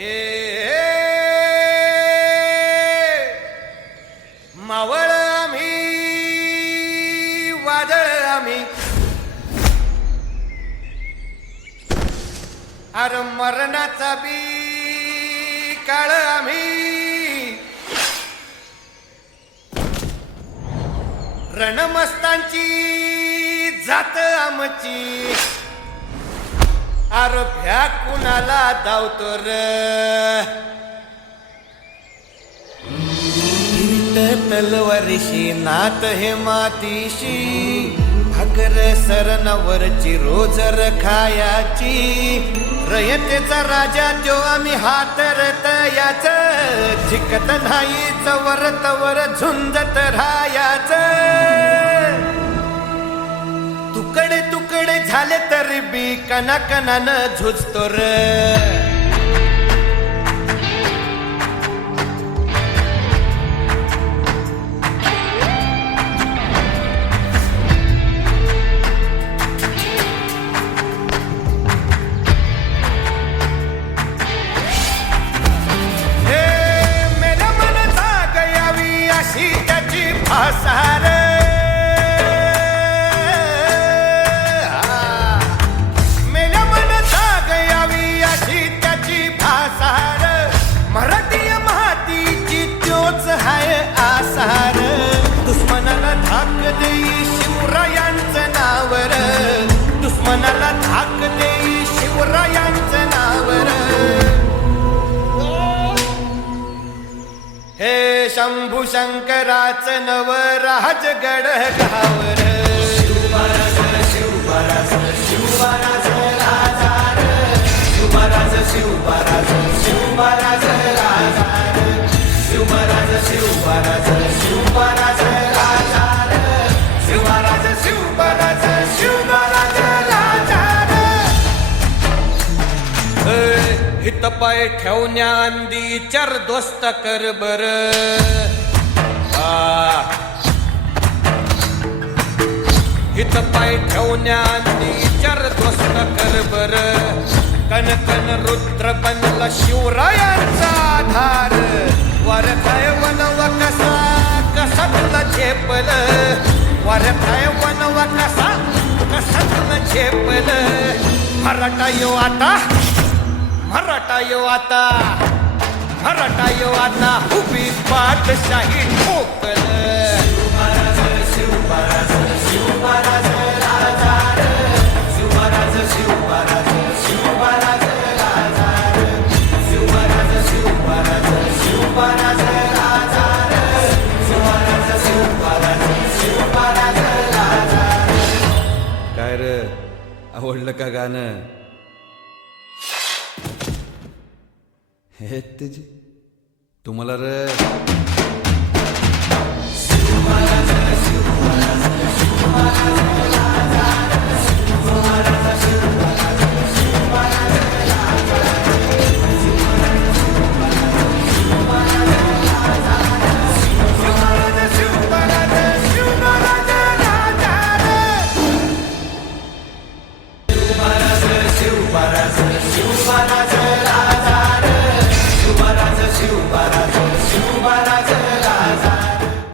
हे मावळ आम्ही वादळ आम्ही अर मरणाचा बी काळ आम्ही रणमस्तांची जात आमची अर भ्या कुणाला धावतो र तलवारीशी नात हे मातीशी भाकर सरणावरची रोजर खायाची रयतेचा राजा त्यो आम्ही हातरत याच झिकत नाही चवर तवर झुंजत राहायाच तुकडे तुकडे झाले तरी बी कणाकणानं झुजतो र आसार मेल्या मन जाग यावी अशी त्याची भासार मराठी मातीची त्योच हाय आसार दुश्मनाला धाक देई शिवरायांचं नावर दुश्मनाला धाक देई शिवरायांचं नावर हे शंभू शंकराचं नव राजगड गावर शिवबाराज शिवबाराज शिवबाराज राजार शिवबाराज शिवबाराज शिवबाराज राजार शिवबाराज शिवबाराज शिवबाराज राजार शिवबाराज शिवबाराज शिवबाराज राजार हित पाय ठेवण्या अंदी चर दोस्त कर बर हित पाय ठेवण्या अंदी चर दोस्त कर बर कन कन रुद्र बनला शिवरायांचा आधार वर काय वनवा कसा कसा तुला झेपल वर काय वनवा कसा कसा तुला झेपल मराठा यो आता मराठा यो आता मराठा यो आता उभी पाठशाही ठोकल शिवबाराज शिवबाराज शिवबाराज राजार शिवबाराज शिवबाराज शिवबाराज राजार शिवबाराज शिवबाराज शिवबाराज राजार शिवबाराज शिवबाराज शिवबाराज राजार काय रे आवडलं का गाणं हे तुझे तुम्हाला रे